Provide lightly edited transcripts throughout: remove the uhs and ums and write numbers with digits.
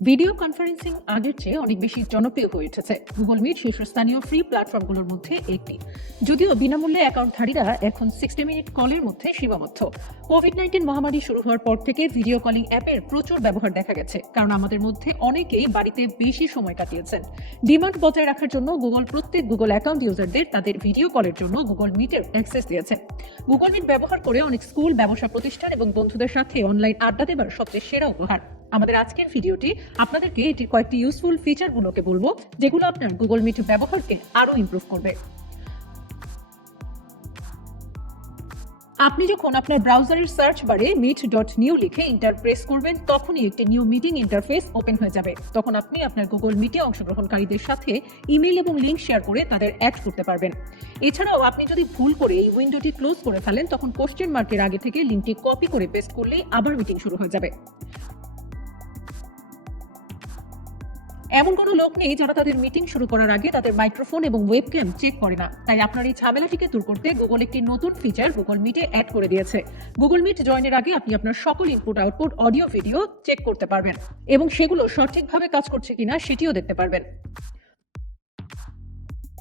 Video conferencing আগের চেয়ে অনেক বেশি জনপ্রিয় হয়ে উঠেছে। গুগল মিট শীর্ষস্থানীয় ফ্রি প্ল্যাটফর্মগুলোর মধ্যে একটি, যদিও বিনামূল্যে অ্যাকাউন্টধারীরা এখন 60 মিনিট কলের মধ্যে সীমাবদ্ধ। কোভিড-19 মহামারী শুরু হওয়ার পর থেকে ভিডিও কলিং অ্যাপের প্রচুর ব্যবহার দেখা গেছে, কারণ আমাদের মধ্যে অনেকেই বাড়িতে বেশি সময় কাটিয়েছেন। ডিমান্ড বজায় রাখার জন্য প্রত্যেক গুগল অ্যাকাউন্ট ইউজারদের তাদের ভিডিও কলের জন্য গুগল মিটের অ্যাক্সেস দিয়েছে। গুগল মিট ব্যবহার করে অনেক স্কুল, ব্যবসা প্রতিষ্ঠান এবং বন্ধুদের সাথে অনলাইন আড্ডা দেবার সবচেয়ে সেরা উপহার। আমাদের আজকের ভিডিওটি আপনাদেরকে এটির কয়েকটি ইউজফুল ফিচারগুলোকে বলবো, যেগুলো আপনার গুগল মিট ব্যবহারকে আরো ইমপ্রুভ করবে। আপনি যখন আপনার ব্রাউজারের সার্চ বারে meet.new লিখে এন্টার প্রেস করবেন, তখনই একটি নিউ মিটিং ইন্টারফেস ওপেন হয়ে যাবে। তখন আপনি আপনার গুগল মিটে অংশগ্রহণকারীদের সাথে ইমেল এবং লিংক শেয়ার করে তাদের অ্যাড করতে পারবেন। এছাড়াও আপনি যদি ভুল করে এই উইন্ডোটি ক্লোজ করে ফেলেন, তখন কোশ্চেন মার্কের আগে থেকে লিংকটি কপি করে পেস্ট করলেই আবার মিটিং শুরু হয়ে যাবে। এমন কোনো লোক নেই যারা তাদের মিটিং শুরু করার আগে তাদের মাইক্রোফোন এবং ওয়েবক্যাম চেক করে না। তাই আপনার এই ঝামেলাটিকে দূর করতে গুগল একটি নতুন ফিচার গুগল মিটে অ্যাড করে দিয়েছে। গুগল মিট জয়েনের আগে আপনি আপনার সকল input output audio video check করতে পারবেন এবং সেগুলো সঠিকভাবে কাজ করছে কিনা সেটিও দেখতে পারবেন।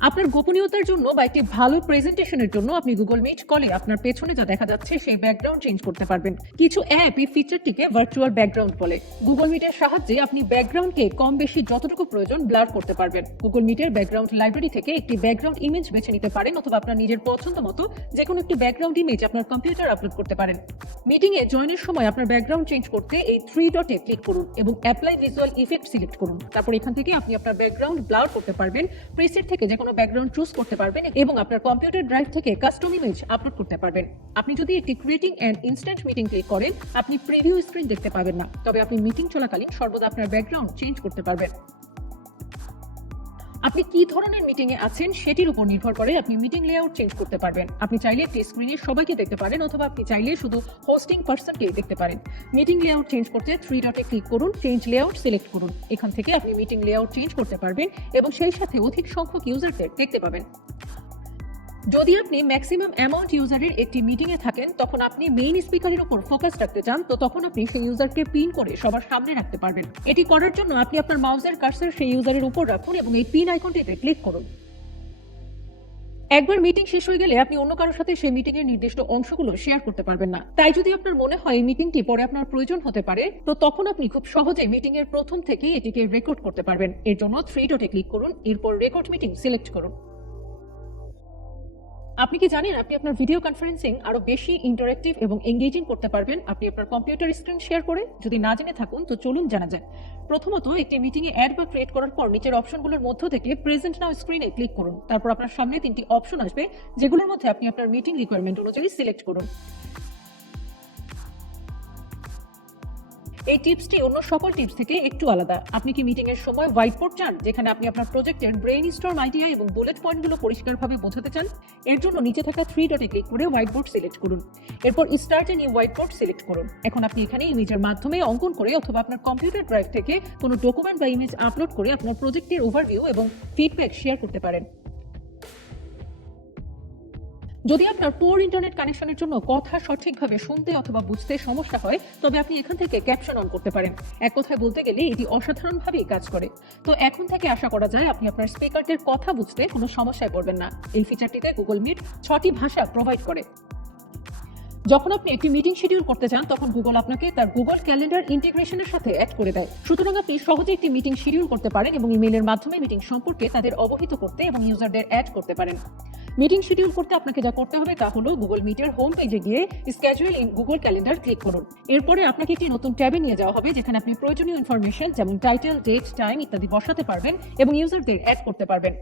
আপনার গোপনীয়তার জন্য বা একটি ভালো প্রেজেন্টেশনের জন্য আপনি গুগল মিট কলে আপনার পেছনে যা দেখা যাচ্ছে সেই ব্যাকগ্রাউন্ড চেঞ্জ করতে পারবেন। কিছু অ্যাপ এই ফিচারটিকে ভার্চুয়াল ব্যাকগ্রাউন্ড বলে। গুগল মিটের সাহায্যে আপনি ব্যাকগ্রাউন্ডকে কম বেশি যতটুকু প্রয়োজন ব্লার করতে পারবেন। গুগল মিটের ব্যাকগ্রাউন্ড লাইব্রেরি থেকে একটি ব্যাকগ্রাউন্ড ইমেজ বেছে নিতে পারেন, অথবা আপনার নিজের পছন্দ মতো যে কোনো একটি ব্যাকগ্রাউন্ড ইমেজ আপনার কম্পিউটার আপলোড করতে পারেন। মিটিংয়ে জয়েনের সময় আপনার ব্যাকগ্রাউন্ড চেঞ্জ করতে এই 3 ডটে ক্লিক করুন এবং অ্যাপ্লাই ভিজুয়াল ইফেক্ট সিলেক্ট করুন। তারপর এখান থেকে আপনি আপনার ব্যাকগ্রাউন্ড ব্লার করতে পারবেন, প্রিসেট থেকে যে কোনো ব্যাকগ্রাউন্ড চুজ করতে পারবেন এবং আপনার কম্পিউটার ড্রাইভ থেকে কাস্টম ইমেজ আপলোড করতে পারবেন। আপনি যদি একটি creating and instant meeting click করেন, আপনি প্রিভিউ স্ক্রিন দেখতে পাবেন না, তবে আপনি মিটিং চলাকালীন সর্বদা আপনার ব্যাকগ্রাউন্ড চেঞ্জ করতে পারবেন। আপনি কি ধরনের মিটিং এ আছেন সেটির উপর নির্ভর করে আপনি মিটিং লেআউট চেঞ্জ করতে পারবেন। আপনি চাইলে একটি স্ক্রিনে সবাইকে দেখতে পারেন, অথবা আপনি চাইলে শুধু হোস্টিং পারসনকে দেখতে পারেন। মিটিং লেআউট চেঞ্জ করতে 3 ডটে ক্লিক করুন, চেঞ্জ লেআউট সিলেক্ট করুন। এখান থেকে আপনি মিটিং লেআউট চেঞ্জ করতে পারবেন এবং সেই সাথে অধিক সংখ্যক ইউজারদের দেখতে পাবেন। যদি আপনি ম্যাক্সিমাম অ্যামাউন্ট ইউজারের একটি মিটিং এ থাকেন, তখন আপনি মেইন স্পিকারের উপর ফোকাস রাখতে চান, তো তখন আপনি সেই ইউজারকে পিন করে সবার সামনে রাখতে পারবেন। এটি করার জন্য আপনি আপনার মাউসের কার্সর সেই ইউজারের উপর রাখুন এবং এই পিন আইকনটিতে ক্লিক করুন। একবার মিটিং শেষ হয়ে গেলে আপনি অন্য কারোর সাথে সেই মিটিং এর নির্দিষ্ট অংশগুলো শেয়ার করতে পারবেন না। তাই যদি আপনার মনে হয় এই মিটিংটি পরে আপনার প্রয়োজন হতে পারে, তো তখন আপনি খুব সহজে মিটিং এর প্রথম থেকেই এটিকে রেকর্ড করতে পারবেন। এর জন্য 3 ডটে ক্লিক করুন, এরপর রেকর্ড মিটিং সিলেক্ট করুন। আপনি কি জানেন আপনি আপনার ভিডিও কনফারেন্সিং আরো বেশি ইন্টারেক্টিভ এবং এঙ্গেজিং করতে পারবেন আপনি আপনার কম্পিউটার স্ক্রিন শেয়ার করে? যদি না জেনে থাকুন তো চলুন জানা যায়। প্রথমত, একটি মিটিং এ অ্যাড বা ক্রিয়েট করার পর নিচের অপশনগুলোর মধ্য থেকে প্রেজেন্ট নাও স্ক্রিনে ক্লিক করুন। তারপর আপনার সামনে 3টি অপশন আসবে, যেগুলোর মধ্যে আপনি আপনার মিটিং রিকোয়ারমেন্ট অনুযায়ী সিলেক্ট করুন। এই টিপসটি অন্য সকল টিপস থেকে একটু আলাদা। আপনি কি মিটিং এর সময় হোয়াইটবোর্ড চান, যেখানে আপনি আপনার প্রজেক্টের ব্রেইনস্টর্ম আইডিয়া এবং বুলেট পয়েন্টগুলো পরিষ্কারভাবে বোঝাতে চান? এর জন্য নিচে থাকা 3 ডটে ক্লিক করে হোয়াইটবোর্ড সিলেক্ট করুন। এরপর start a new whiteboard select করুন। এখন আপনি এখানে ইমেজের মাধ্যমে অঙ্কন করে অথবা আপনার কম্পিউটার ড্রাইভ থেকে কোনো ডকুমেন্ট বা ইমেজ আপলোড করে আপনার প্রজেক্টের ওভারভিউ এবং ফিডব্যাক শেয়ার করতে পারেন। যদি আপনার পোর ইন্টারনেট কানেকশনের জন্য কথা সঠিকভাবে শুনতে অথবা বুঝতে সমস্যা হয়, তবে আপনি এখান থেকে ক্যাপশন অন করতে পারেন। এক কথায় বলতে গেলে এটি অসাধারণভাবেই কাজ করে। তো এখন থেকে আশা করা যায় আপনি আপনার স্পিকারদের কথা বুঝতে কোনো সমস্যায় পড়বেন না। এই ফিচারটিতে গুগল মিট 6টি ভাষা প্রোভাইড করে। যখন আপনি একটি মিটিং শিডিউল করতে চান, তখন গুগল আপনাকে তার গুগল ক্যালেন্ডার ইন্টিগ্রেশনের সাথে অ্যাড করে দেয়। সুতরাং আপনি সহজে একটি মিটিং শিডিউল করতে পারেন এবং ইমেইলের মাধ্যমে মিটিং সম্পর্কে তাদের অবহিত করতে এবং ইউজারদের অ্যাড করতে পারেন। মিটিং শিডিউল করতে আপনাকে যা করতে হবে তা হলো গুগল মিটের হোম পেজে গিয়ে schedule in Google calendar click করুন। এরপরে আপনাকে একটি নতুন ট্যাবে নিয়ে যাওয়া হবে, যেখানে আপনি প্রয়োজনীয় ইনফরমেশন যেমন টাইটেল, ডেট, টাইম ইত্যাদি বসাতে পারবেন এবং ইউজারদের অ্যাড করতে পারবেন।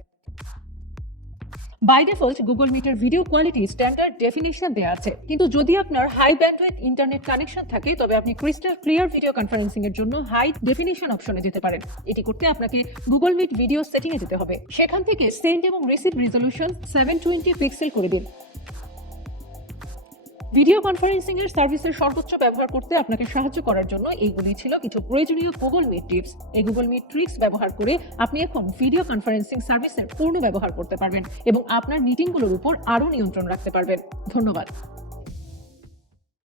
বাই ডিফল্ট গুগল মিটের ভিডিও কোয়ালিটি স্ট্যান্ডার্ড ডেফিনিশন দেওয়া আছে, কিন্তু যদি আপনার হাই ব্যান্ডউইথ ইন্টারনেট কানেকশন থাকে, তবে আপনি ক্রিস্টাল ক্লিয়ার ভিডিও কনফারেন্সিং এর জন্য হাই ডেফিনিশন অপশনে যেতে পারেন। এটি করতে আপনাকে গুগল মিট ভিডিও সেটিং এ যেতে হবে। সেখান থেকে সেন্ড এবং রিসিভ রেজলিউশন 720 পিক্সেল করে দিন। ভিডিও কনফারেন্সিং এর সার্ভিসের সর্বোচ্চ ব্যবহার করতে আপনাকে সাহায্য করার জন্য এইগুলি ছিল কিছু প্রয়োজনীয় গুগল মিট টিপস। এই গুগল মিট ট্রিক্স ব্যবহার করে আপনি এখন ভিডিও কনফারেন্সিং সার্ভিসের পূর্ণ ব্যবহার করতে পারবেন এবং আপনার মিটিংগুলোর উপর আরও নিয়ন্ত্রণ রাখতে পারবেন। ধন্যবাদ।